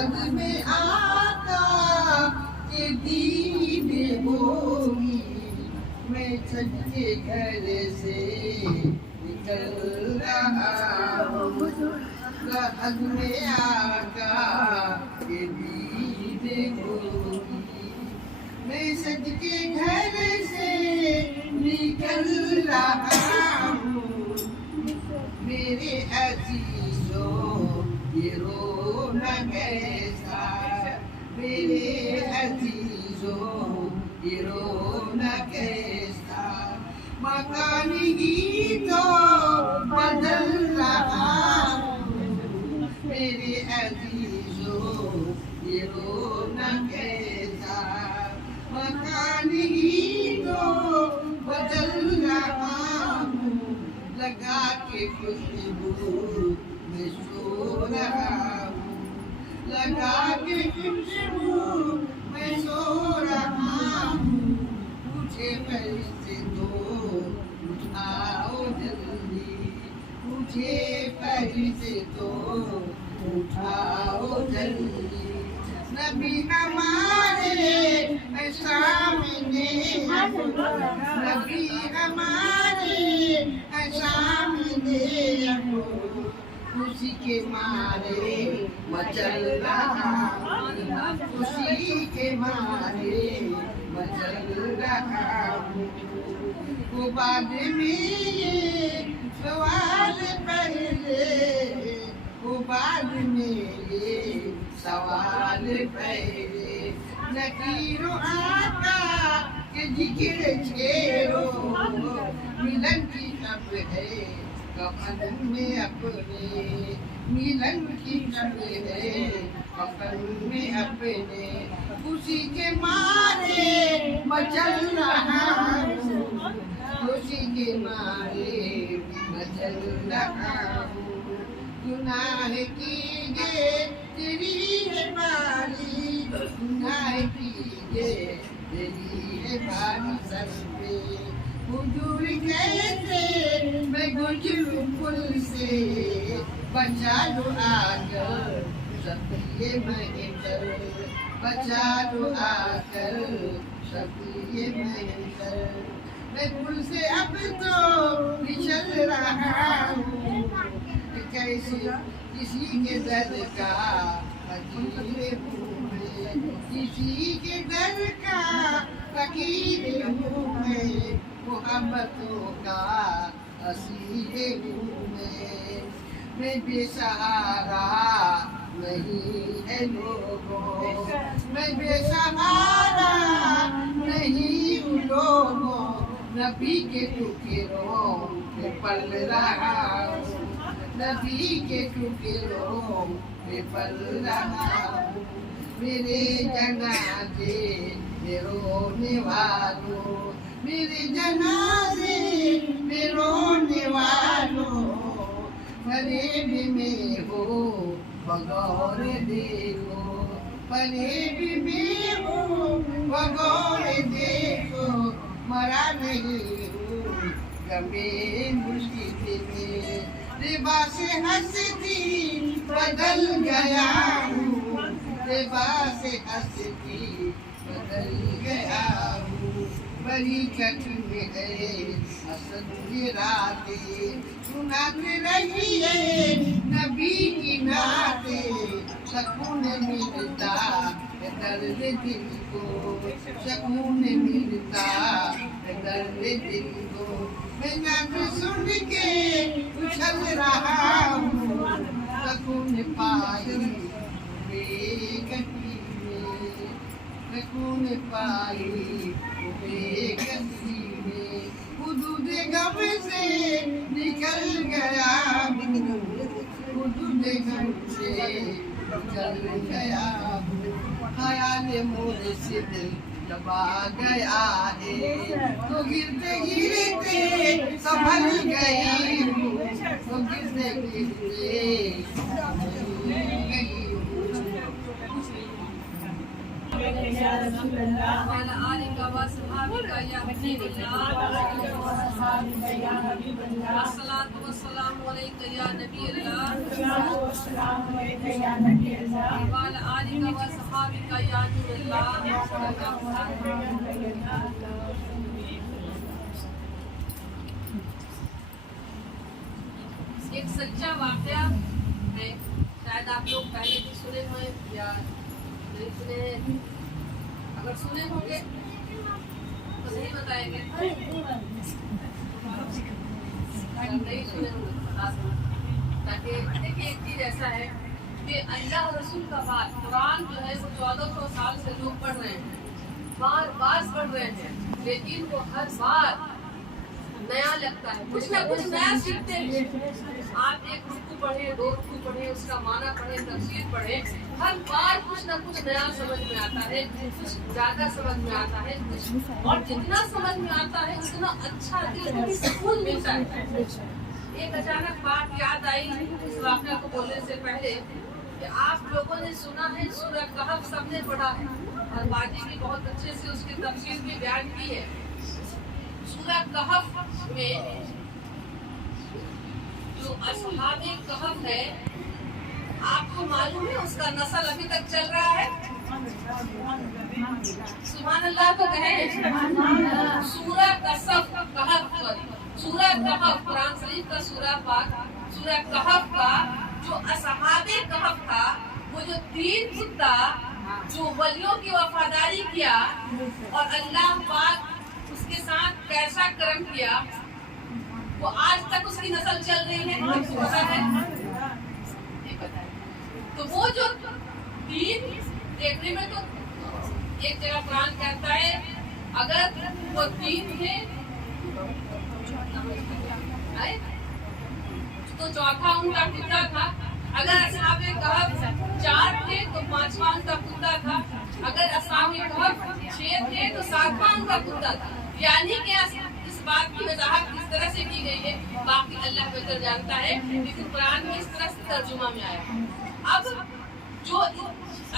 عزم آقا کے دیدے ہوئی میں چھت کے گھر سے نکل رہا ہوں عزم آقا کے دیدے ہوئی میں سج کے گھر سے نکل رہا ہوں میرے عزیزوں یہ رونا کیسا میرے عزیزوں یہ رونا کیسا مکان ہی تو بدل رہا ہوں میرے عزیزوں یہ رونا کیسا مکان ہی تو بدل رہا ہوں لگا کے خوشبو میں سو رہا ہوں لگا کے خوشبو میں سو رہا ہوں مجھے فرشتے دو اٹھاؤ جلدی مجھے فرشتے دو اٹھاؤ جلدی نبی ہمارے سامنے نبی ہمارے سامنے خوشی کے مارے مچل رہا خوشی کے مارے مچل رہا وہ بعد میں یہ سوال پہلے وہ بعد میں یہ سوال پہلے نکیر آقا کے ذکر چھیڑو ملن کی شب ہے کفن میں اپنے ملن کی شب ہے کفن میں اپنے خوشی کے مارے مچل رہا ہوں خوشی کے مارے مچل رہا ہوں گناہ کیجے تیری ہے باری گناہ کیجے تیری ہے باری سر پہ حضور کہتے میں گزروں پل سے بچا لو آ کر سب یہ محضر بچا لو آ کر سب یہ محضر میں پل سے اب تو پچھل رہا ہوں کیسے کسی کے در کا فقیر ہوں میں کسی کے در کا فقیر ہوں میں محبتوں کا اسیر ہوں میں بے سہارا نہیں ہے لوگوں میں بے سہارا نہیں ہوں لوگوں نبی کے ٹکڑوں میں پل رہا ہوں نبی کے ٹکڑوں میں پل رہا ہوں میرے جنازے میں رونے والوں میرے جنازے میں رونے والوں فریب میں ہو بغور دیکھو فریب میں ہو بغور دیکھو مرا نہیں ہوں غمِ مشکل میں لباس ہستی بدل گیا ہوں لباس ہستی بدل گیا ہوں بڑی کٹن ہے حسن کی راتیں سناتے رہیے نبی کی نعتیں سکون ملتا ہے درد دل کو سکون ملتا ہے درد دل کو میں نعت سن کے اچھل رہا ہوں سکون پائی بے گھٹی میں سکون پائی بے گھٹی میں حدود غم سے نکل گیا حدود غم سے نکل گیا خیال مرشد دبا گیا ہے تو گرتے گرتے سنبھل گئی ہوں تو گرتے گرتے سنبھل گئی ہوں یا رسول اللہ وعلى آلك وصحابك يا حبيب الله یا حبیب اللہ والصلاة والسلام عليك يا نبي الله والسلام علیکم یا نبی اللہ وعلى آلك وصحابك يا نور الله ایک سچا واقعہ ہے، شاید آپ لوگ پہلے بھی سنے ہوئے یا نہیں سنے ہیں۔ اگر سنے ہوں گے تو صحیح بتائیں گے، اگر نہیں سنے ہوں گے تو بتا دیں، تاکہ دیکھیے ایک چیز ایسا ہے کہ اللہ اور رسول کا بات قرآن جو ہے وہ 1400 سال سے لوگ پڑھ رہے ہیں، بار بار پڑھ رہے ہیں، لیکن وہ ہر بار نیا لگتا ہے، کچھ نہ کچھ نیا سیکھتے ہیں۔ آپ ایک رکوع پڑھیں، 2 رکوع پڑھیں، اس کا معنی پڑھیں، تفسیر پڑھیں، ہر بار کچھ نہ کچھ نیا سمجھ میں آتا ہے، کچھ زیادہ سمجھ میں آتا ہے، اور جتنا سمجھ میں آتا ہے اتنا اچھا دل کو بھی سکون ملتا ہے۔ ایک اچانک بات یاد آئی اس واقعہ کو بولنے سے پہلے کہ آپ لوگوں نے سنا ہے سورہ کہف سب نے پڑھا ہے، اور باجی بھی بہت اچھے سے اس کی تفسیر بھی بیان کی ہے۔ سورہ کہف میں جو اصحاب کہف ہے، آپ کو معلوم ہے اس کا نسل ابھی تک چل رہا ہے؟ سبحان اللہ کو کہیں۔ سورہ کہف، سورہ کہف قرآن شریف کا سورہ پاک، سورہ کہف کا جو اصحاب کہف تھا، وہ جو 3 کتا جو ولیوں کی وفاداری کیا اور اللہ پاک اس کے ساتھ کیسا کرم کیا، وہ آج تک اس کی نسل چل رہی ہے، پتا ہے؟ تو وہ جو 3 دیکھنے میں تو ایک جگہ قرآن کہتا ہے اگر وہ 3 تھے تو چوتھا ان کا کتا تھا، اگر اصحاب کہف 4 تھے تو 5واں ان کا کتا تھا، اگر اصحاب کہف 6 تھے تو 7واں ان کا کتا تھا۔ یعنی کہ اس بات کی وضاحت کس طرح سے کی گئی ہے باقی اللہ بہتر جانتا ہے، لیکن قرآن میں اس طرح سے ترجمہ میں آیا۔ اب جو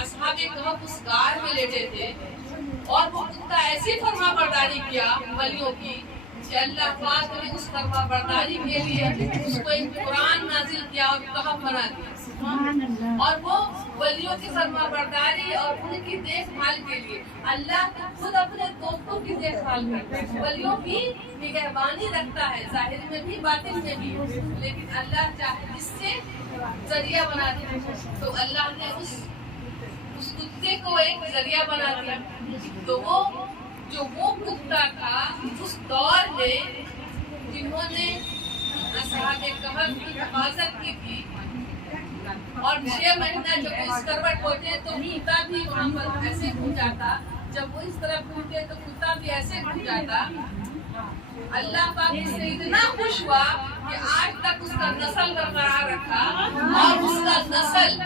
اصحاب کہف اس غار میں لیٹے تھے اور وہ کتا ایسی فرما برداری کیا ولیوں کی کہ اللہ پاک نے اس فرما برداری کے لیے اس کو ایک قرآن نازل کیا اور کہف بنا دیا، اور وہ ولیوں کی فرما برداری اور ان کی دیکھ بھال کے لیے اللہ خود اپنے دوستوں کی دیکھ بھال کرتا ہے، ولیوں کی نگہبانی رکھتا ہے، ظاہر میں بھی باطن میں بھی، لیکن اللہ چاہے جس سے ذریعہ بنا دیا، تو اللہ نے اس کتے کو ایک ذریعہ بنا دیا۔ تو وہ کتا تھا اس دور میں جنہوں نے اصحاب کہف کی حفاظت کی تھی، اور 6 مہینہ جب وہ اس کروٹ ہوتے تو کتا بھی وہاں پر ایسے گھوم جاتا، جب وہ اس طرف گھومتے تو کتا بھی ایسے گھوم جاتا۔ اللہ پاک اس سے اتنا خوش ہوا کہ آج تک اس کا نسل برقرار رکھا، اور اس کا نسل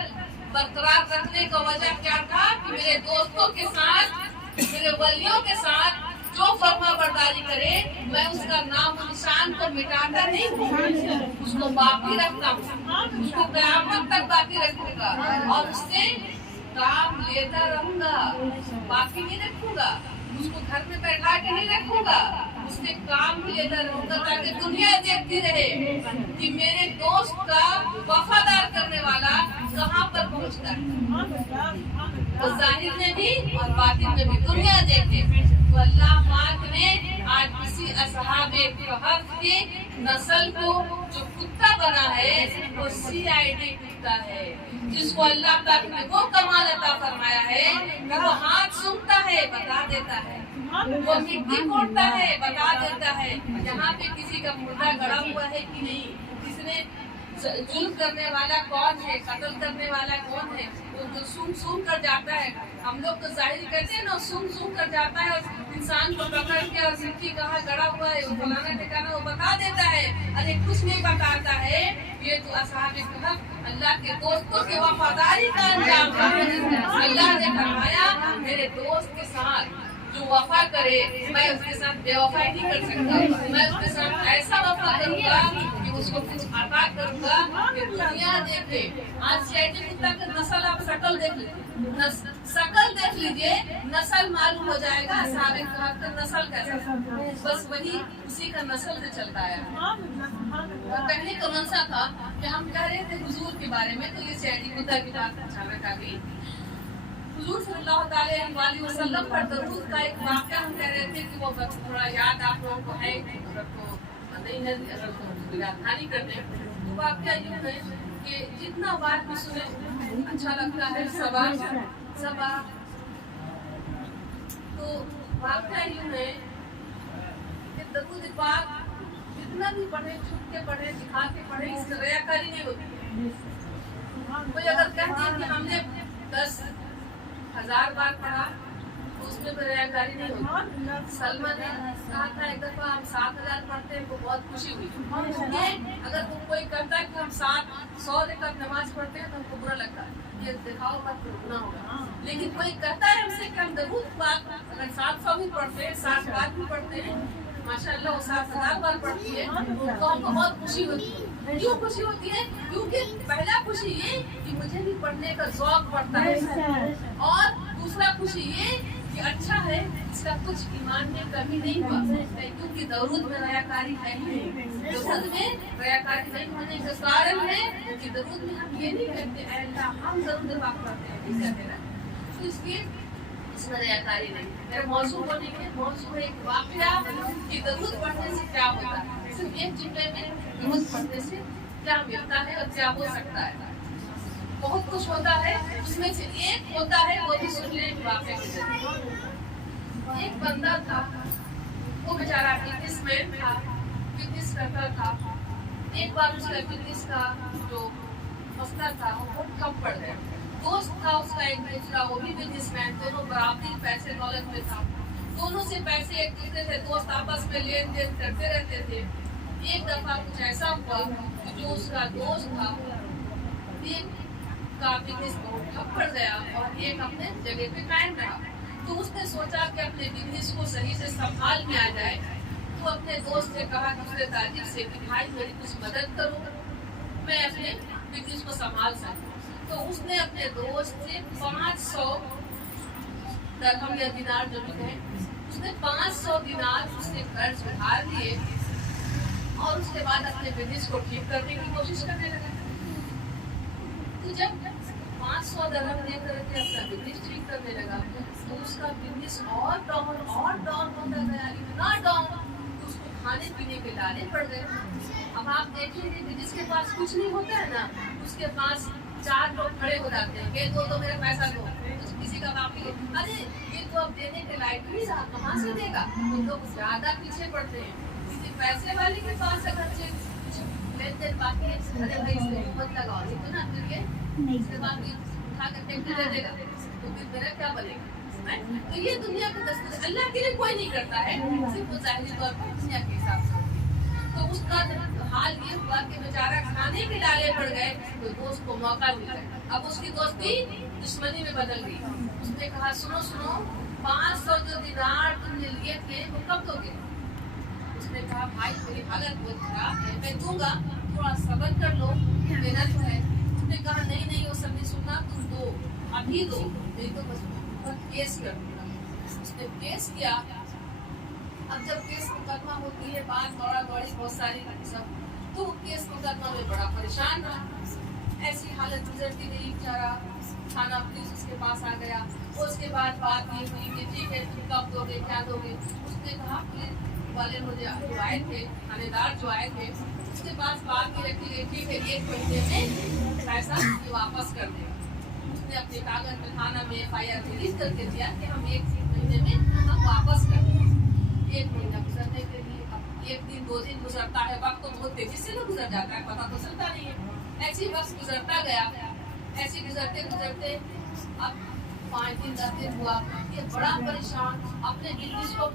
برقرار رکھنے کا وجہ کیا تھا کہ میرے دوستوں کے ساتھ، میرے ولیوں کے ساتھ جو فرما برداری کرے میں اس کا نام و نشان کو مٹاتا نہیں ہوں، اس کو باقی رکھتا ہوں، اس کو قیامت تک باقی رکھوں گا، اور اس سے کام لیتا رہوں گا، باقی نہیں رکھوں گا، اس کو گھر میں بیٹھا کے نہیں رکھوں گا، اس سے کام بھی لیتا رہوں گا تاکہ دنیا دیکھتی رہے کہ میرے دوست کا وفادار کرنے والا کہاں پر پہنچتا ہے، تو ظاہر میں بھی اور باطن میں بھی دنیا دیکھتے۔ تو اللہ پاک نے آج کسی اصحاب کہف کی نسل کو جو کتا بنا ہے وہ CID کتا ہے، جس کو اللہ پاک نے وہ کمال عطا فرمایا ہے کہ وہ ہاتھ سونگتا ہے بتا دیتا ہے، وہ مٹی کوڑتا ہے بتا دیتا ہے یہاں پہ کسی کا مردہ گڑا ہوا ہے کہ نہیں، کس نے ظلم کرنے والا کون ہے، قتل کرنے والا کون ہے، وہ جو سونگ سونگ کر جاتا ہے۔ ہم لوگ تو ظاہر کہتے ہیں نا سونگ سونگ کر جاتا ہے، اور انسان کو پکڑ کے اور مٹی کہاں گڑا ہوا ہے وہ فلانا ٹھکانا وہ بتا دیتا ہے، ارے کچھ نہیں بتاتا ہے۔ یہ تو اصحاب کہف اللہ کے دوستوں کی وفاداری کا انجام ہے۔ اللہ نے فرمایا میرے دوست کے ساتھ جو وفا کرے میں اس کے ساتھ بے وفائی نہیں کر سکتا، میں اس کے ساتھ ایسا وفا کروں گا کہ اس کو کچھ عطا کروں گا کہ दुनिया देखे। आज चैटी कुत्ता का नस्ल आप शकल देख लीजिए, शकल देख लीजिए, नस्ल मालूम हो जाएगा सारे का नस्ल कैसा। बस वही उसी का नस्ल से चलता है। और कहने का मनसा था कि हम कह रहे थे हुजूर के बारे में, तो ये चैटी कुत्ता की बात अचानक आ गई। हुजूर सल्लल्लाहु अलैहि वसल्लम पर दरूद का एक वाक़या हम कह रहे थे कि वो थोड़ा याद आप लोगों को है, नहीं है अगर तो यादगारी करते हैं। तो वाक़या यूँ है कि जितना बार भी सुने अच्छा लगता है। सबा तो वाक़या यूँ है कि दरूद पाक जितना भी पढ़े, छुप के पढ़े, दिखा के पढ़े, इससे रियाकारी नहीं होती। कोई अगर कहती है कि हमने 10,000 बार पढ़ा तो उसमें भी रियाकारी नहीं होती। सलमा ने कहा था एक दफा हम 7,000 पढ़ते हैं, तो बहुत खुशी हुई। ये अगर कोई कहता है कि हम 100 रकात नमाज पढ़ते हैं तो हमको बुरा लगता है, ये दिखाओ बात तो गुनाह होगा। लेकिन कोई कहता है हमसे कि हम दरूद पाक अगर 700 भी पढ़ते हैं, 60 बार भी पढ़ते हैं, माशाअल्लाह वो 7,000 बार पढ़ती है, तो हमको बहुत खुशी होती है। क्यों खुशी होती है? क्योंकि पहला खुशी ये कि मुझे भी पढ़ने का शौक पड़ता है, और दूसरा खुशी ये कि अच्छा है इसका कुछ ईमान में कमी नहीं हुआ, क्योंकि दरूद में रियाकारी है ही नहीं। दरूद में रियाकारी नहीं होने का कारण है कि दरूद में हम ये नहीं कहते अल्लाह हम दरूद पाक पढ़ते हैं, ठीक कहते हैं, तो इसलिए इसमें रियाकारी नहीं। मेरा मौजू होने के मौजू है एक वाक़या कि दरूद पढ़ने से क्या होता है। सिर्फ एक जुमले में दरूद पढ़ने से क्या मिलता है और क्या हो सकता है। बहुत कुछ होता है, उसमें से एक होता है वो भी सुन ले वाक़या के जरिए। एक बंदा था, वो बेचारा बिजनेसमैन था, बिजनेस करता था। एक बार उसका बिजनेस का जो मसला था वो बहुत कम पड़ गया। दोस्त था उसका एक दूसरा, वो भी बिजनेसमैन, दोनों बराबरी पैसे दौलत में था, दोनों से पैसे एक दूसरे से दोस्त आपस में लेन देन करते रहते थे। एक दफा कुछ ऐसा हुआ कि जो उसका दोस्त था एक का बिजनेस बहुत ठप पड़ गया और एक अपने जगह पे कायम रहा। तो उसने सोचा कि अपने बिजनेस को सही से संभाल में आ जाए, तो अपने दोस्त से कहा दूसरे ताजिर से कि भाई मेरी कुछ मदद करो, मैं अपने बिजनेस को संभाल सकूं। तो उसने अपने दोस्त से 500 दरहम या दिनार जो भी है, उसने 500 दिनार उससे कर्ज उधार लिए और उसके बाद अपने बिजनेस को ठीक करने की कोशिश करने लगा। तो जब 500 दरहम देकर के अपना बिजनेस ठीक करने लगा तो उसका बिजनेस और डाउन होता गया, इतना डाउन तो उसको खाने पीने के लाने पड़ गए। अब आप देखेंगे कि जिसके पास कुछ नहीं होता है ना, उसके पास 4 लोग खड़े हो जाते हैं कि दो मेरा पैसा दो, किसी का बाप ही अरे ये तो अब देने के लायक नहीं रहा, कहाँ से देगा। तो लोग ज्यादा पीछे पड़ते हैं। किसी पैसे वाले के पास अगर कुछ लेन देन बाकी है, अरे भाई इसको मत लगाओ, ये तो ना फिर इसके बाद उठा कर टेक्टर दे देगा, तो फिर मेरा क्या बनेगा। तो ये दुनिया का दस्तूर अल्लाह के लिए कोई नहीं करता है, सिर्फ वो ज़ाहिरी तौर पर दुनिया के हिसाब से। तो उसका हाल ये हुआ कि बेचारा खाने के लाले पड़ गए, तो दोस्त को मौका मिल गया। अब उसकी दोस्ती दुश्मनी में बदल गई। उसने कहा सुनो 500 जो दिनार तुमने लिए थे वो कब दोगे। उसने कहा भाई मेरी हालत बहुत खराब है, मैं दूंगा, थोड़ा सब्र कर लो, मेहनत है। उसने कहा नहीं वो सब नहीं सुनना, तुम दो, अभी दो, नहीं तो बस केस कर दूंगा। उसने केस किया। अब जब केस मुकदमा होती है, बात दौड़ा दौड़ी बहुत सारी सब, तो केस मुकदमा में बड़ा परेशान रहा। ऐसी हालत गुजरती रही, बेचारा थाना पुलिस उसके पास आ गया। उसके बाद बात ये हुई कि ठीक है तुम कब दोगे, क्या दोगे। उसने कहा पुलिस वाले मुझे जो आए थे, थानेदार जो आए थे, उसके पास बात ये रखी गई ठीक है 1 महीने में पैसा वापस कर देगा। उसने अपने कागज में थाना में FIR रिलीज करके दिया कि हम 1 महीने में हम वापस कर देंगे। 1 महीना गुजरने के लिए अब 1 दिन 2 दिन गुजरता है, वक्त तो बहुत तेजी से गुजर जाता है, पता तो चलता नहीं है। ऐसी वक्त गुजरता गया, ऐसे गुजरते गुजरते अब 5 दिन 10 दिन हुआ, ये बड़ा परेशान अपने बिजनेस को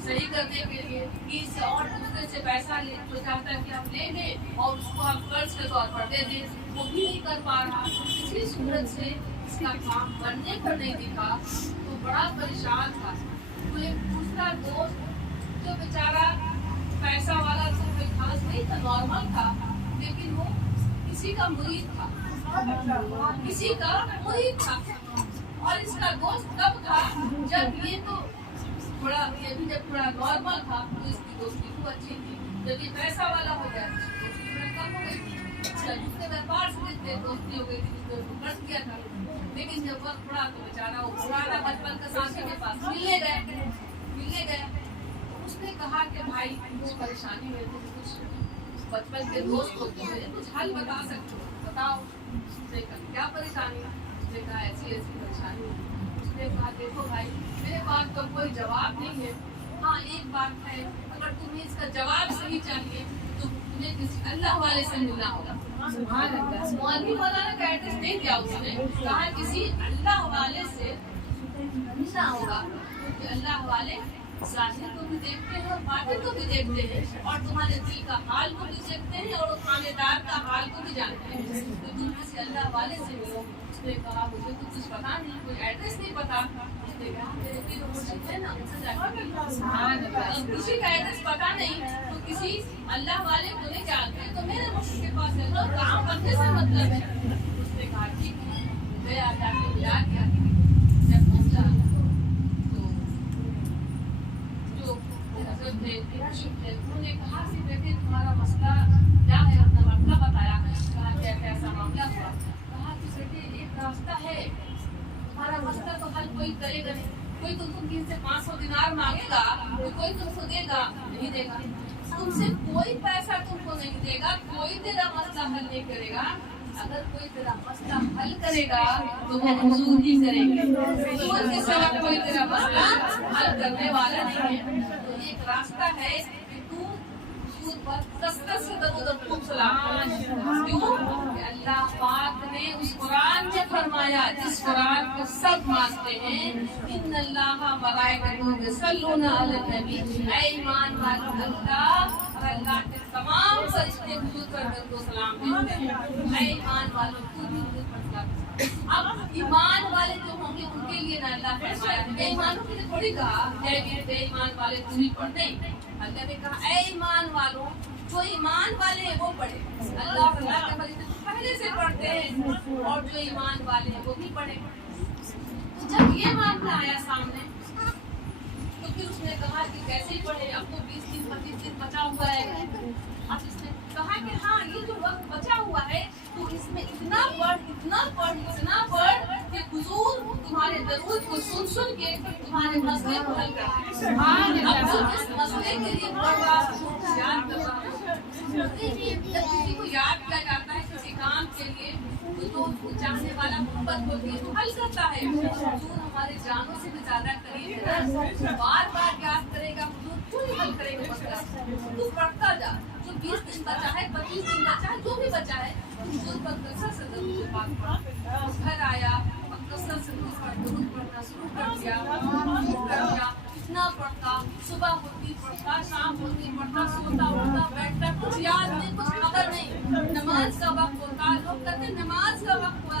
सही करने के लिए किसी और दूसरे से पैसा ले, जो चाहता है कि हम ले लें और उसको हम कर्ज के तौर पर दे दें, वो भी नहीं कर पा रहा। किसी सूरत से इसका काम बनने पर नहीं दिखा, तो बड़ा परेशान था। तो एक दूसरा दोस्त जो बेचारा पैसा वाला तो कोई खास नहीं था, नॉर्मल था, लेकिन वो किसी का मुरीद था, किसी का मुरीद था। और इसका दोस्त कब था, जब ये तो थोड़ा, ये भी जब थोड़ा नॉर्मल था तो इसकी दोस्ती खूब अच्छी थी। जब ये पैसा वाला हो गया तो दोस्ती थोड़ा कम हो गई। जिसने व्यापार से जितने दोस्ती हो गई थी, जिसने उसको कर्ज किया था, लेकिन जब वक्त पड़ा तो बेचारा वो पुराना बचपन का साथी के पास मिलने गए। उसने कहा कि भाई कुछ परेशानी है, कुछ बचपन के दोस्त होते हैं, कुछ हल बता सकते हो, बताओ। उसने कहा क्या परेशानी? उसने कहा ऐसी ऐसी परेशानी। उसने कहा देखो भाई, मेरे पास तो कोई जवाब नहीं है। हाँ एक बात है, अगर तुम्हें इसका जवाब सही चाहिए तो तुम्हें किसी अल्लाह वाले से मिलना होगा। मौलवी मौलाना का एड्रेस नहीं दिया उसने, कहा किसी अल्लाह वाले से मिलना होगा, क्योंकि अल्लाह वाले ज़ाहिर को भी देखते हैं और बातिन को भी देखते हैं, और तुम्हारे दिल का हाल को भी देखते हैं और थानेदार का हाल को भी जानते हैं। तो तुम किसी अल्लाह वाले से मिलो। उसने कहा मुझे तो कुछ पता नहीं, कोई एड्रेस नहीं पता। उसने कहा मेरे पीर मुर्शिद है ना, उनसे जाकर किसी का एड्रेस पता नहीं तो किसी अल्लाह वाले को नहीं जानते तो मेरे मुर्शिद के पास है तो काम करने से मतलब है। उसने कहा ठीक है, गया जाके मिला दिया। जब पहुंचा उन्होंने कहा कि बेटे तुम्हारा मसला क्या है, अपना मसला बताया। कहा क्या कैसा मामला हुआ? कहा कि बेटे एक रास्ता है, तुम्हारा मसला तो हल कोई करेगा नहीं। कोई तो तुमसे 500 दिनार मांगेगा तो कोई तुमको देगा नहीं देगा, तुमसे कोई पैसा तुमको नहीं देगा, कोई तेरा मसला हल नहीं करेगा। अगर कोई तेरा मसला हल करेगा तो वो हुजूर ही करेंगे, हुजूर के सिवा कोई तेरा मसला हल करने वाला नहीं है। तो एक रास्ता है कि तू हुजूर पर कसरत से दरूद और खूब सलाम पढ़। क्यों? कि अल्लाह पाक ने उस कुरान में फरमाया, जिस कुरान को सब मानते हैं, इन्नल्लाह मलाइकतुहु यसल्लूना अलन नबी, ऐ ईमान वालों अल्लाह और अल्लाह के तमाम फरिश्ते हुजूर पर दरूद और सलाम भेजते हैं। ऐ ईमान वालों तू भी हुजूर पर सलाम। अब ईमान वाले जो होंगे उनके लिए ना अल्लाह फरमाया, बेईमानों के लिए थोड़ी कहा बेईमान वाले तू ही पढ़। नहीं, अल्लाह ने कहा ऐ ईमान वालों, जो ईमान वाले हैं वो पढ़े। अल्लाह के फरिश्ते पहले से पढ़ते हैं और जो ईमान वाले हैं वो भी पढ़े। तो जब ये मामला आया सामने तो फिर उसने कहा कि कैसे पढ़े, अब तो 20 दिन 25 दिन बचा हुआ है। अब इसने कहा कि हाँ ये जो वक्त बचा हुआ है तो इसमें इतना पढ़ कि हुजूर तुम्हारे दरूद को सुन के तुम्हारे मसले को हल कर दें। अब तुम इस मसले के लिए पढ़ रहा हो, याद कर रहा हो। जब किसी को याद किया जाता है किसी काम के लिए तो चाहने वाला मोहब्बत होती है तो हल करता है। हुजूर हमारे जानों से भी ज्यादा करीब है ना, बार बार याद करेगा हुजूर क्यों नहीं हल करेंगे मसला। तू पढ़ता जा, जो 20 दिन बचा है 25 दिन बचा है जो भी बचा है, हुजूर पर कसरत से दरूद पाक पढ़। घर आया और कसरत से दरूद पढ़ना शुरू कर दिया। इतना पढ़ता, सुबह होती पढ़ता, शाम होती पढ़ता, सोता उठता बैठता, कुछ याद नहीं, कुछ खबर नहीं। नमाज का वक्त होता, लोग कहते नमाज का वक्त हुआ,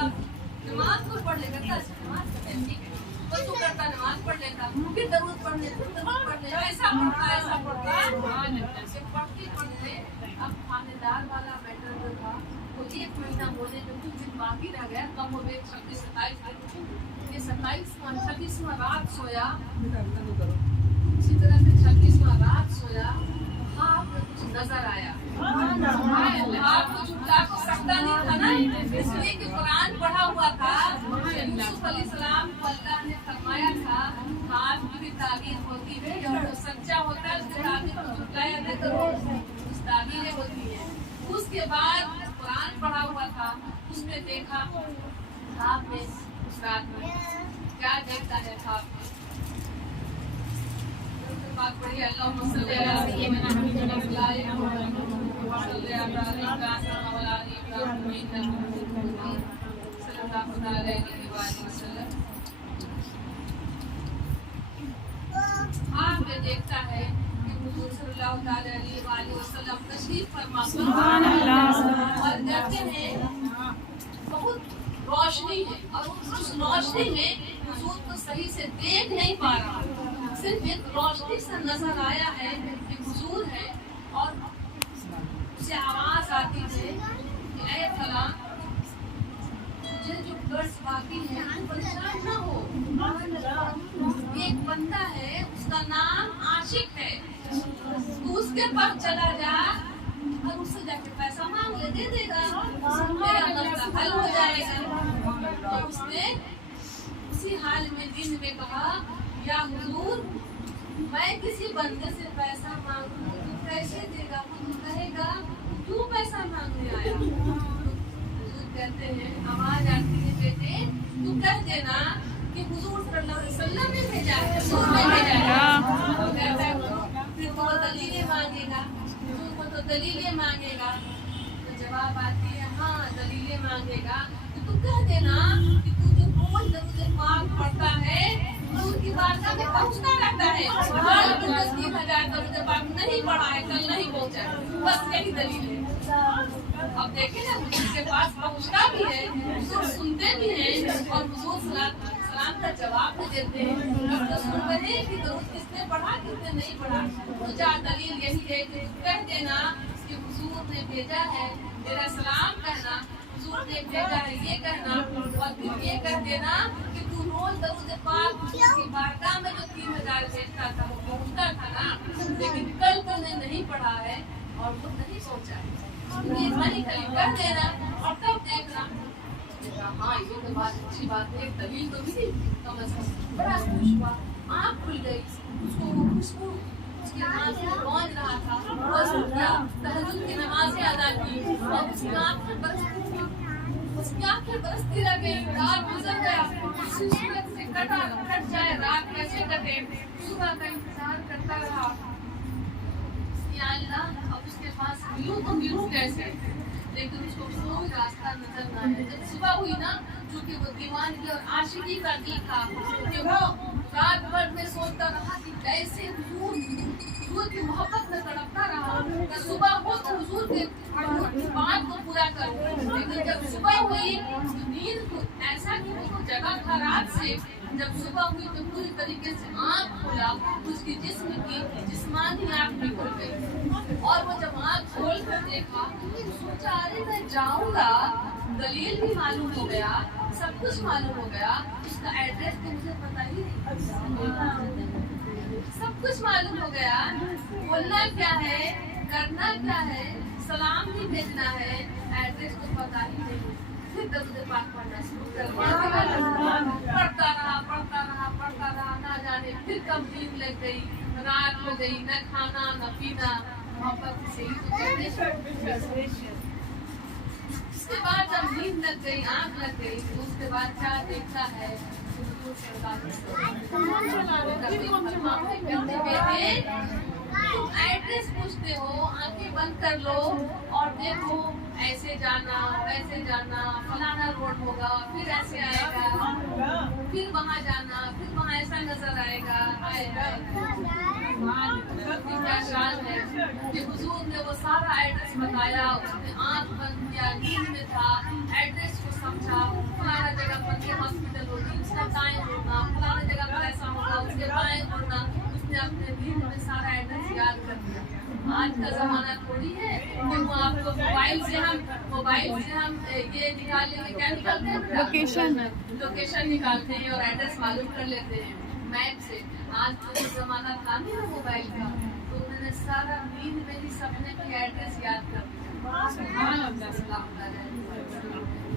नमाज को पढ़ लेगा, नमाज ठीक है तो तू करता, नमाज पढ़ लेता, फिर दरूद पढ़ लेता, ऐसा पढ़ता पढ़ते। अब थानेदार वाला मैटर जो था वो 1 महीना बोले जो कुछ दिन बाकी रह गया, कम हो गए 26-27 दिन। ये 26वां रात सोया, इसी तरह से 26वां रात सोया, ख्वाब में कुछ नजर आया। ख्वाब को झूठा को सकता नहीं था ना, इसलिए कि कुरान पढ़ा हुआ था। यूसुफ अलैहिस्सलाम को अल्लाह ने फरमाया था ख्वाब की भी ताबीर होती है और जो सच्चा होता है उसकी ताबीर को झुटलाया न करो, उस ताबीरें होती है। उसके बाद कुरान पढ़ा हुआ था, उसने देखा ख्वाब में, उस रात में क्या देखता है ख्वाब में। बात पढ़िए अल्लाहुम्मा सल्ली अला सय्यिदना मुहम्मद व अला आलिहि वसल्लम। ख्वाब में देखता है कि हुजूर सल्लल्लाहु अलैहि वसल्लम तशरीफ फरमा, सुभान अल्लाह, और कहते हैं बहुत रोशनी है और उस रोशनी में हुजूर को सही से देख नहीं पा रहा, सिर्फ एक रोशनी से नजर आया है कि हुजूर है। और उसे आवाज आती है कि ऐ फला मुझे जो कर्ज बाकी है तू परेशान ना हो। एक बंदा है उसका नाम आशिक है, तू उसके पास चला जा और उससे जाके पैसा मांग ले, दे देगा, तेरा मसला हल हो जाएगा। तो उसने उसी हाल में दिन में कहा, या हुजूर मैं किसी बंदे से पैसा मांगूं तो कैसे देगा? वो तो कहेगा क्यों पैसा मांगने आया? हुजूर कहते हैं, आवाज आती है, बेटे तू कह देना कि हुजूर सल्लल्लाहु अलैहि वसल्लम ने भेजा है, हुजूर ने भेजा है। तो कहता है फिर वो दलीलें मांगेगा, हुजूर को तो दलीलें मांगेगा। तो जवाब आती है, हाँ दलीलें मांगेगा तो तू कह देना कि तू जो रोज दरूद पाक पढ़ता है हुजूर की बारगाह में पहुंचता रहता है, आज तू 10,000 दरूद पाक नहीं पढ़ा है, कल नहीं पहुंचा, बस यही दलील है। अब देखें ना, हुजूर के पास पहुंचता भी है, हुजूर सुनते भी हैं और हुजूर सलाम का जवाब भी देते हैं। तो सुन रहे कि दरूद किसने पढ़ा किसने नहीं पढ़ा, तो जा दलील यही है कि कह देना कि हुजूर ने भेजा है, तेरा सलाम कहना, हुजूर ने भेजा है ये कहना, और फिर ये कह देना कि तू रोज दरूद पाक की बारगाह में जो 3,000 भेजता था वो पहुंचता था ना, लेकिन कल तूने नहीं पढ़ा है और वो नहीं पहुंचा है, ये खाली कह देना और तब देखना। हाँ ये तो बात अच्छी बात है, दलील तो मिली, बड़ा खुश हुआ, आँख खुल गई, उसको वो खुशबू उसके हाथ में पहुंच रहा था, बस उठा, तहज्जुद की नमाज़ें अदा की और उसकी आँखें बरसती रह गई। रात गुजर गया, किसी सूरत से कट जाए, रात कैसे कटे, सुबह का इंतजार करता रहा। या अल्लाह अब उसके पास मिलूं कैसे, लेकिन उसको कोई रास्ता नजर न आया। जब सुबह हुई ना, चूंकि वो दीवानगी और आशिकी का दिल था, कि वो रात भर में सोचता रहा कि कैसे हुजूर की मोहब्बत में तड़पता रहा कि सुबह हो तो हुजूर के बात को पूरा करूं। लेकिन जब सुबह हुई तो नींद को ऐसा कि वो तो जगा था रात से, जब सुबह हुई तो पूरी तरीके से आँख खोला, उसकी जिस्म की जिस्मानी आँख भी खुल गई और वो जब आँख खोल कर देखा तो सोचा अरे मैं जाऊंगा, दलील भी मालूम हो गया, सब कुछ मालूम हो गया, उसका एड्रेस तो मुझे पता ही नहीं, सब कुछ मालूम हो गया, बोलना क्या है, करना क्या है, सलाम भी भेजना है, एड्रेस तो पता ही नहीं। फिर दरूद पाक पढ़ना शुरू कर दिया, पढ़ता रहा, ना जाने फिर कब नींद लग गई, रात हो गई, न खाना न पीना, मोहब्बत से ही तो। उसके बाद जब नींद लग गई, आँख लग गई, तो उसके बाद क्या देखता है, एड्रेस पूछते हो, आंखें बंद कर लो और देखो ऐसे जाना वैसे जाना, फलाना रोड होगा, फिर ऐसे आएगा, फिर वहाँ जाना, फिर वहाँ ऐसा नजर आएगा। क्या शान है कि हुजूर ने वो सारा एड्रेस बताया, उसने आँख बंद किया, नींद में था, एड्रेस को समझा, फलाना जगह पर ये हॉस्पिटल होगी, उसका टाइम होगा, फलाना जगह पर ऐसा होगा, उसके टाइम होगा, उसने अपने नींद में सारा एड्रेस याद कर दिया। आज का जमाना थोड़ी है कि वो आपको मोबाइल से हम ये निकाल लेंगे, क्या निकालते हैं, लोकेशन निकालते हैं और एड्रेस मालूम कर लेते हैं मैप से। आज तो जमाना था नहीं ना मोबाइल का, तो उन्होंने सारा नींद में ही सपने की एड्रेस याद कर दिया।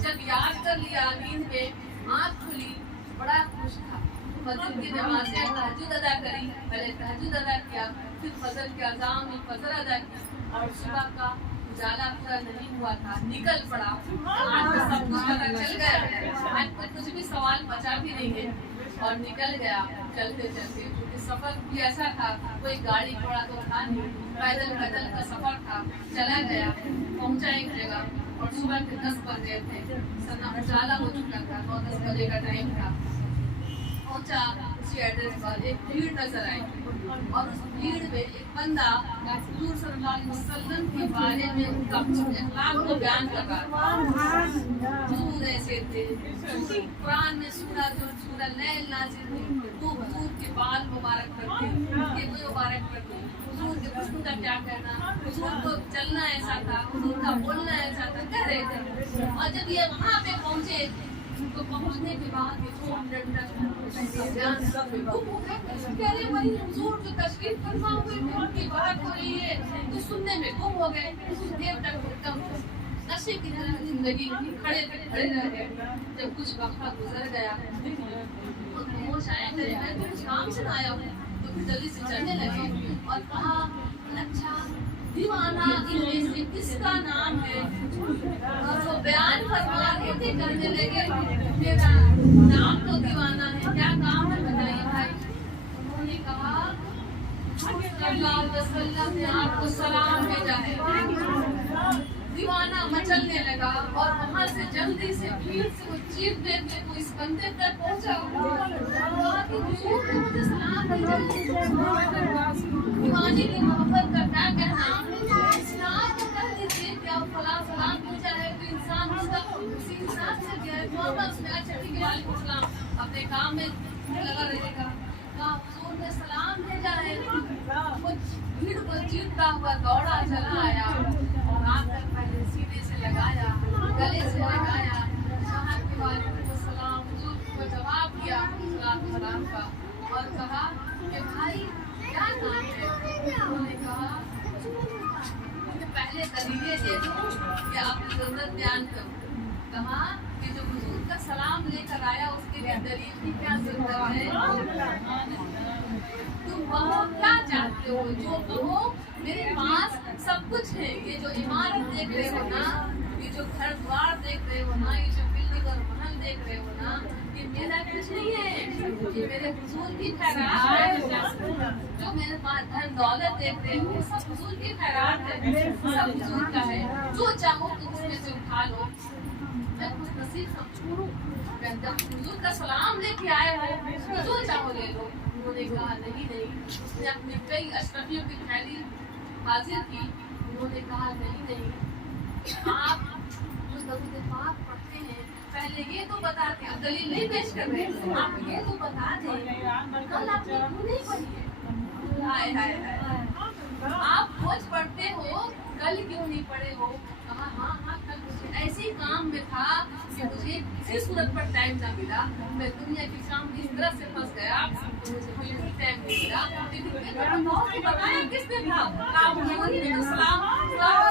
जब याद कर लिया, नींद में आँख खुली, बड़ा खुश था, फजर की नमाज़ें तहज्जुद अदा करी, पहले तहज्जुद अदा किया, फिर फजर के अज़ान में फजर अदा की और सुबह का उजाला पूरा नहीं हुआ था, निकल पड़ा। आज तो सब कुछ पता चल गया, आज तो कुछ भी सवाल बचा भी नहीं है और निकल गया चलते चलते, क्योंकि सफर भी ऐसा था, कोई गाड़ी घोड़ा तो था नहीं, पैदल का सफर था। चला गया, पहुंचा एक जगह और सुबह के 10 बज गए थे, सन्ना उजाला हो चुका था, 9-10 बजे का टाइम था। पहुंचा, उसी एड्रेस पर एक भीड़ नजर आई और उस भीड़ में एक बंदा हुजूर सल्लल्लाहु अलैहि वसल्लम के बारे में उनका अखलाक को बयान कर रहा था। हुजूर ऐसे थे, कुरान में सूरह लैल नाज़िल हुई, वो हुजूर के बाल मुबारक करते, उनके मुंह मुबारक करते, हुजूर के हुस्न का क्या कहना, हुजूर को चलना ऐसा था, हुजूर का बोलना ऐसा था, कह रहे थे। और जब ये वहाँ पे पहुँचे तो पहुँचने के बाद अरे वही हुजूर जो तशरीफ फरमा हुए थे उनकी बात हो रही है तो सुनने में गुम हो गए। कुछ देर तक नशे की तरह जिंदगी खड़े रह गए। जब कुछ वक्त गुजर गया तो होश आया मैं तो कुछ काम से आया हूँ तो फिर जल्दी से चलने लगे और कहा अच्छा दीवाना इनमें से किसका नाम है? तो बयान फरमा रहे थे करने लगे मेरा नाम तो दीवाना है, क्या काम है बताइए भाई। उन्होंने कहा सल्लल्लाहु अलैहि वसल्लम ने आपको सलाम भेजा है। दीवाना मचलने लगा और वहाँ से जल्दी से भीड़ से वो चीखते हुए इस बंदे तक पहुँचा। हुजूर ने मुझे सलाम भेजा। दीवाने की मोहब्बत का क्या कहना, इस्लाम को कह दीजिए कि आप फलां सलाम भेजा है तो इंसान उसका उसी इंसान से क्या है मोहब्बत में अच्छा ठीक है वालेकुम सलाम अपने काम में लगा रहेगा। हुजूर ने सलाम भेजा है। वो भीड़ को चीखता हुआ दौड़ा चला आया और आकर पहले सीने से लगाया, गले से लगाया, कहा कि वालेकुम सलाम। हुजूर को जवाब दिया सलाम का और कहा कि भाई क्या नाम है? उन्होंने कहा मुझे पहले दलीलें दे दो कि आपकी जरूरत बयान करूं। कहा कि जो हुजूर का सलाम लेकर आया उसके लिए दलील की क्या जरूरत है? तुम कहो क्या चाहते हो जो कहो, मेरे पास सब कुछ है। ये जो इमारत देख रहे हो ना, ये जो घर द्वार देख रहे हो ना, ये जो बिल्डिंग और महल देख रहे हो ना, ये मेरा कुछ नहीं है, ये मेरे हुजूर की खैरात है। जो मेरे पास धन दौलत देख रहे हो सब हुजूर की खैरात है, सब हुजूर का है। जो चाहो तुम उसमें से उठा लो। मैं कुछ नसीब समझू, जब हुजूर का सलाम लेके आए हो जो चाहो ले लो। उन्होंने कहा नहीं नहीं। उसने अपनी कई अशरफियों की थैली हाजिर की। उन्होंने कहा नहीं नहीं, आप जो दरूद पाक पढ़ते हैं पहले ये तो बताते, अब दलील नहीं पेश कर रहे, आप ये तो बता दें कल आपने क्यों नहीं पढ़ी है? हाय हाय हाय, आप रोज पढ़ते हो कल क्यों नहीं पढ़े हो? कहा हाँ हाँ कल मुझे ऐसे ही काम में था कि मुझे किसी सूरत पर टाइम ना मिला। मैं दुनिया के काम इस तरह से फंस गया तो मुझे कोई भी टाइम नहीं मिला। लेकिन बहुत बताया किसने था?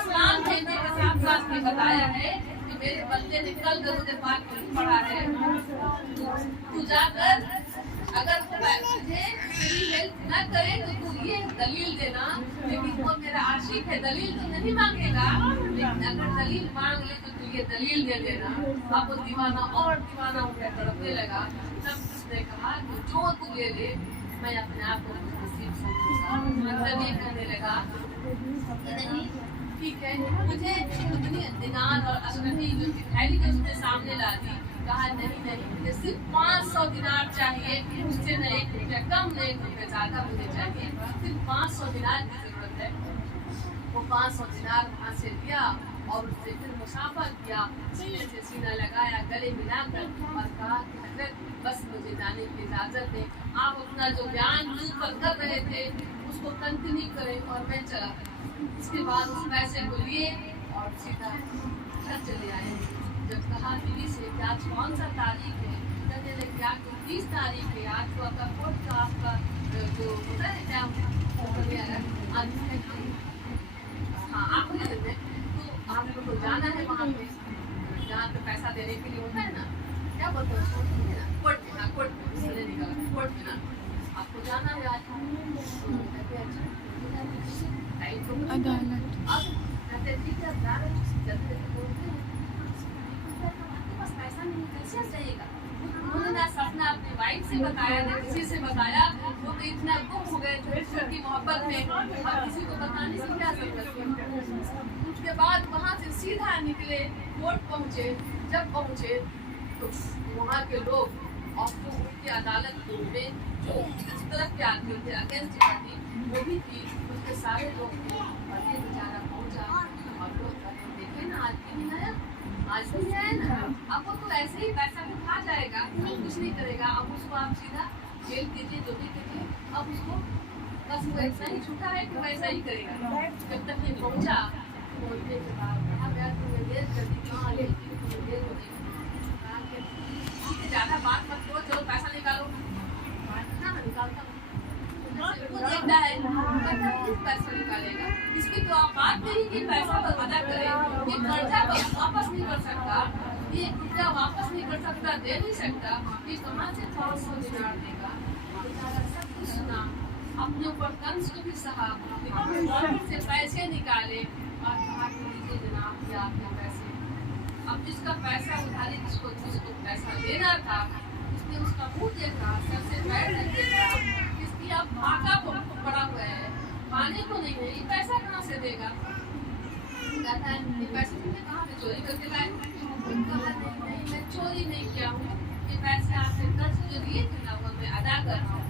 सलाम भेजने के साथ साथ में बताया है कि मेरे बंदे ने कल दरूद पाक पढ़ा है। तू जाकर अगर तुझे मेरी हेल्प न करे तो तू ये दलील देना, लेकिन वो मेरा आशिक है दलील तो नहीं मांगेगा, लेकिन अगर दलील मांग ले तो तू ये दलील दे देना। अब वो दीवाना और दीवाना होकर तड़पने लगा। तब उसने कहा कि जो तू ले ले मैं अपने आप को नसीब समझूंगा। मतलब ये कहने लगा नहीं ठीक है, मुझे उतनी दिनार और अशरफी जो थैली जो उसने सामने ला दी। कहा नहीं नहीं, मुझे सिर्फ 500 दिनार चाहिए, उससे न 1 रुपया कम न 1 रुपया ज्यादा मुझे चाहिए, सिर्फ 500 दिनार की जरूरत है। वो 500 दिनार वहाँ से दिया और उससे फिर मुसाफा किया, सीने से सीना लगाया, गले मिलाकर और कहा कि हजरत बस मुझे जाने की इजाजत दें, आप अपना जो बयान मुंह पर कर रहे थे उसको कंटिन्यू करें और मैं चला। इसके बाद उस पैसे को लिए और सीधा घर चले आए। जब कहा दीदी से कि आज कौन सा तारीख है, कहने लगे आज तो 30 तारीख है, आज तो आपका कोर्ट का आपका जो होता है क्या आज हाँ आखिरी दिन है, तो आप लोग को जाना है वहाँ पे जहाँ पे पैसा देने के लिए होता है ना, क्या बोलते हैं कोर्ट में ना, कोर्ट में इसलिए निकला कोर्ट में ना, आपको जाना है आज। टाइम तो अब कहते ठीक है जल्दी बोलते हैं पैसा नहीं कैसे चाहिएगा। उन्होंने ना सपना अपनी वाइफ से बताया ना किसी से बताया, वो तो इतना गुम हो गए थे उनकी मोहब्बत में और किसी को बताने से क्या जरूरत। उसके बाद वहाँ से सीधा निकले कोर्ट पहुँचे। जब पहुँचे तो वहाँ के लोग और जो उनकी अदालत में जो इस तरफ के आदमी थे अगेंस्ट पार्टी वो भी थी, उसके सारे लोग थे और ये बेचारा पहुँचा और लोग देखे ना आज भी नहीं आया, आज भी आया ना, अब वो तो ऐसे ही पैसा भी खा जाएगा, कुछ नहीं करेगा। अब उसको आप सीधा जेल कीजिए जो भी कीजिए, अब उसको बस वो ऐसा ही छूटा है कि वैसा ही करेगा। जब तक नहीं पहुँचा बोलने के बाद कहा गया तुमने देर कर दी, कर्जा वापस नहीं कर सकता, ये कर्जा वापस नहीं कर सकता, दे नहीं सकता, ये कहाँ से 500 दिनार देगा? बेचारा सब कुछ सुना, अपने ऊपर तंज को भी सहा, पॉकेट से पैसे निकाले और कहा कि लीजिए जनाब ये आपके पैसे। अब जिसका पैसा उधारी जिसको पैसा देना था, उसने उसका मुंह देखा, सबसे पैर देखा, इसकी अब भागा पड़ा हुआ है, खाने को नहीं है, ये पैसा कहाँ से देगा? कहता है ये पैसे तुमने कहाँ पे चोरी करके लाए? कहा नहीं मैं चोरी नहीं किया हूँ, ये पैसे आपने कर्ज जो दिए थे ना वो मैं अदा कर रहा हूँ।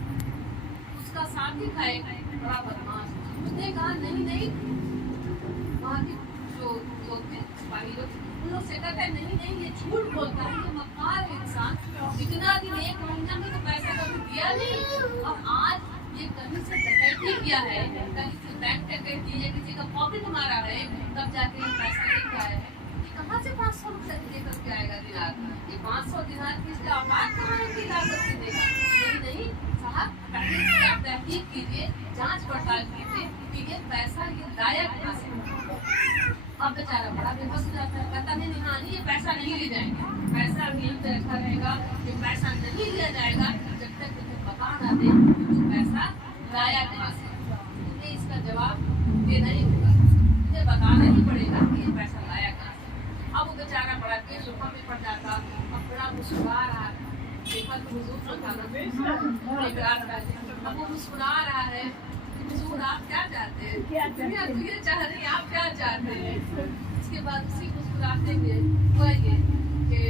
उसका साथी था एक बड़ा बदमाश, उसने कहा नहीं वहाँ के जो लोग थे सिपाही लोग, उन लोग से कहता है नहीं ये झूठ बोलता है, ये मक्कार है इंसान, इतना दिन 1 महीना में तो पैसा कभी दिया नहीं, और आज ये कहीं से डकैती किया है, कहीं से बैंक डकैती है, किसी का पॉकेट मारा है, तब जाके ये पैसा लेके आया है। ये कहाँ से 500 रुपये लेकर के आएगा दिनार? ये 500 दिनार की इसका आवाज कहाँ की लागत से देगा? नहीं साहब, पहले से आप तहकीक कीजिए, जांच पड़ताल कीजिए कि ये पैसा ये लाया कहाँ से। अब बेचारा बड़ा बेबस हो जाता है, कहता नहीं ये पैसा नहीं ले जाएंगे, पैसा यहीं पे रखा रहेगा, ये पैसा नहीं लिया जाएगा जब तक तुम्हें बता ना दे कि पैसा लाया कहाँ से। तुम्हें इसका जवाब देना ही होगा, मुझे बताना ही पड़ेगा कि ये पैसा लाया कहाँ से। अब वो बेचारा बड़ा बेसुखा में पड़ जाता, अब बड़ा मुस्कुरा रहा है, देखा तो हुजूर था ना एक रात का, अब वो मुस्कुरा रहा है, हुजूर आप क्या चाहते हैं? दुनिया तो ये चाह रही है, आप क्या चाहते हैं? इसके बाद उसी मुस्कुराते हुए हुआ ये कि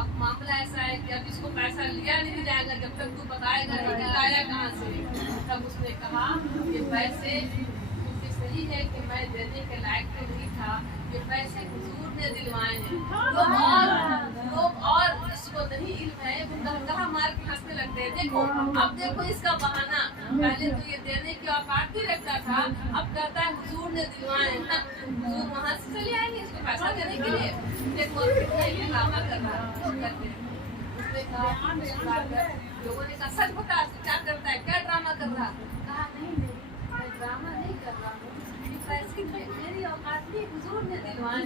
अब मामला ऐसा है कि अब इसको पैसा लिया नहीं जाएगा जब तक तू बताएगा नहीं कि लाया कहाँ से। तब उसने कहा ये पैसे क्योंकि सही है कि मैं देने के लायक तो नहीं था, ये पैसे हुजूर ने दिलवाए हैं, लोग और जिसको नहीं इल्म है वो गहगहा मार के हंसने लगते हैं। देखो अब देखो इसका बहाना, पहले तो ये देने की औकात नहीं रखता था, अब कहता है हुजूर ने दिलवाए हैं ना, हुजूर वहाँ से चले आएंगे इसको पैसा देने के लिए। देखो ये ड्रामा कर रहा है, उसने कहा लोगों ने कहा सच बता क्या करता है, क्या ड्रामा कर रहा? कहा नहीं मैं ड्रामा नहीं कर रहा हूँ, पैसे मेरी औकात नहीं, हुजूर ने दिलवाए।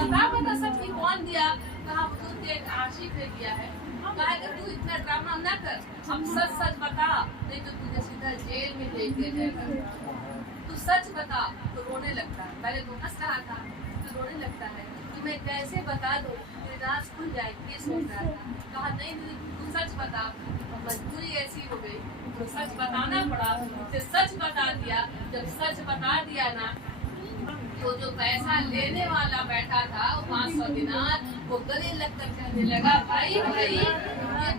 कहा बता सच की कौन दिया? कहा हुजूर के एक आशिक ने दिया है। कहा कि तू इतना ड्रामा न कर, अब सच बता, नहीं तो तुझे सीधा जेल में भेज दिया जाएगा। तू सच बता तो रोने लगता है, पहले तो हंस रहा था तो रोने लगता है, तुम्हें कैसे बता दो तेरी राज खुल जाएगी, ये सोच रहा था। कहा नहीं तू सच बता, मजबूरी ऐसी हो गई तो सच बताना पड़ा, उसे सच बता दिया। जब सच बता दिया ना तो जो पैसा लेने वाला बैठा था वो 500 दिनार, वो गले लगकर कहने लगा भाई ये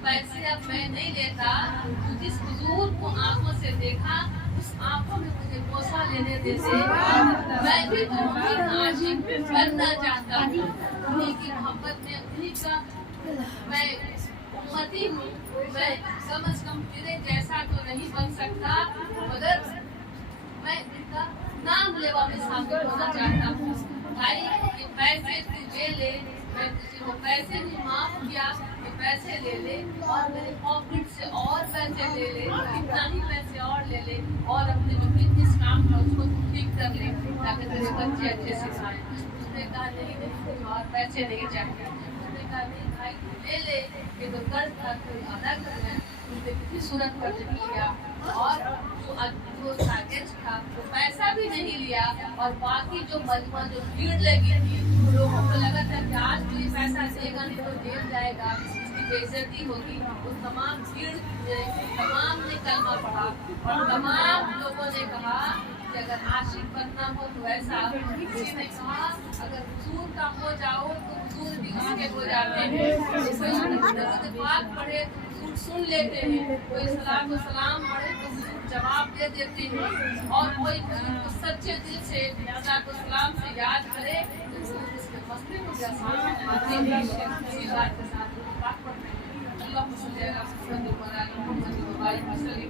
पैसे अब मैं नहीं लेता, तू जिस हुजूर को आंखों से देखा उस आंखों में मुझे बोसा लेने दे दे, मैं भी तो उन्हीं आशिक बनना चाहता हूँ, उन्हीं की मोहब्बत में उन्हीं का मैं उम्मती हूँ, मैं कम से कम तेरे जैसा तो नहीं बन सकता, मगर मैं इनका नाम लेवा में शामिल होना चाहता हूँ। भाई ये पैसे तुझे ले, मैं तुझे वो पैसे भी माफ किया, ये पैसे ले ले और मेरे पॉकेट से और पैसे ले ले, इतना ही पैसे और ले ले, और अपने जो बिजनेस काम था उसको ठीक कर ले ताकि तेरे बच्चे अच्छे से खाएं। उसने कहा नहीं और पैसे नहीं चाहिए। उसने कहा नहीं भाई ले ले, ये तो कर्ज था तो अदा कर ले। उसने किसी सूरत पर नहीं लिया और जो पैकेज था तो पैसा भी नहीं लिया, और बाकी जो मजमा जो भीड़ लगी थी लोगों को लगा था कि आज कोई पैसा देगा नहीं तो जेल जाएगा, इसकी बेइज्जती होगी, उस तमाम भीड़ तमाम ने कलमा पढ़ा और तमाम लोगों ने कहा कि अगर आशिक बनना हो तो ऐसा, किसी ने कहा अगर हुजूर का हो जाओ तो हुजूर भी उसके हो जाते हैं, दरूद पाक पढ़े तो हुजूर सुन लेते हैं, कोई सलाम पढ़े तो जवाब दे देते हैं, और कोई को सच्चे दिल से सलाम से याद करे तो उसके मसले को इसी बात के साथ बात पढ़ते हैं। अल्लाह सल्लल्लाहु अलैहि वसल्लम।